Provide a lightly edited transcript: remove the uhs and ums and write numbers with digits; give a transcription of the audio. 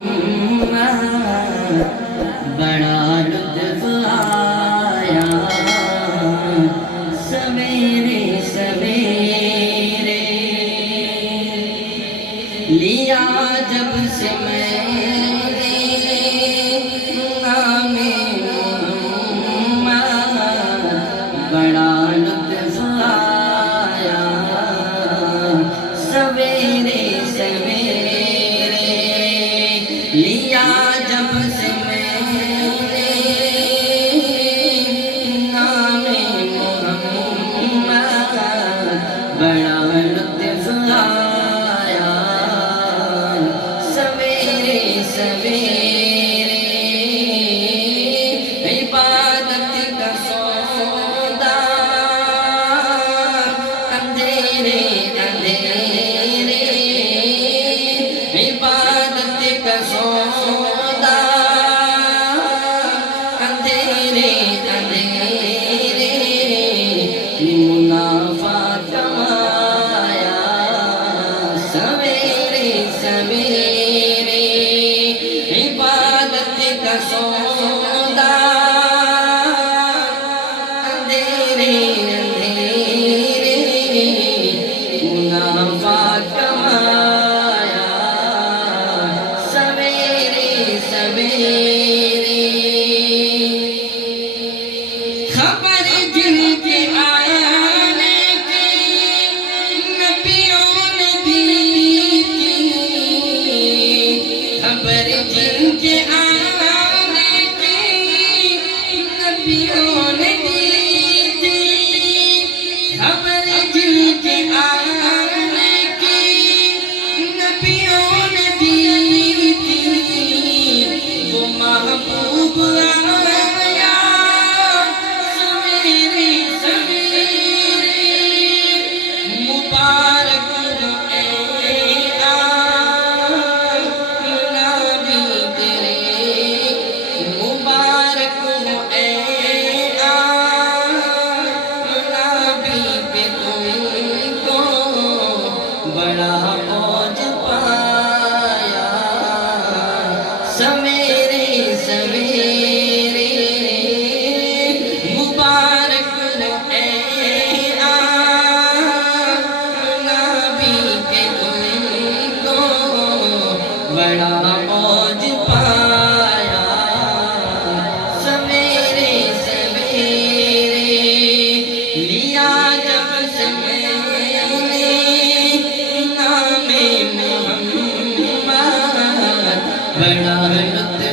بڑا لطف آیا سویرے سویرے، لیا جب سے میں نے نام محمد، بڑا لطف آیا سویرے سویرے، لیا جب سے میں نے نام محمد، بڑا لطف آیا سویرے سویرے، عبادت کا سودا اندھیرے اندھیرے، عبادت کا سودا اندھیرے اندھیرے، منافع کمایا سویرے سویرے، عبادت کا سودا اندھیرے اندھیرے، منافع کمایا سویرے سویرے، خبر جن کے آنے کی نبیوں نے دی تھی، خبر جن کے آنے کی نبیوں نے دی تھی، خبر جن کے آنے کی نبیوں نے دی تھی، وہ محبوب آیا سویرے سویرے، مبارک ہو اے آمنہ بھی تیرے، مبارک ہو اے آمنہ بھی کہ تم کو بڑا عوج پایا سویرے سویرے، مبارک ہو اے آمنہ بھی کہ تم کو بڑا عوج پایا سویرے سویرے، لیا جب سے میں نے نام محمد، بڑا لطف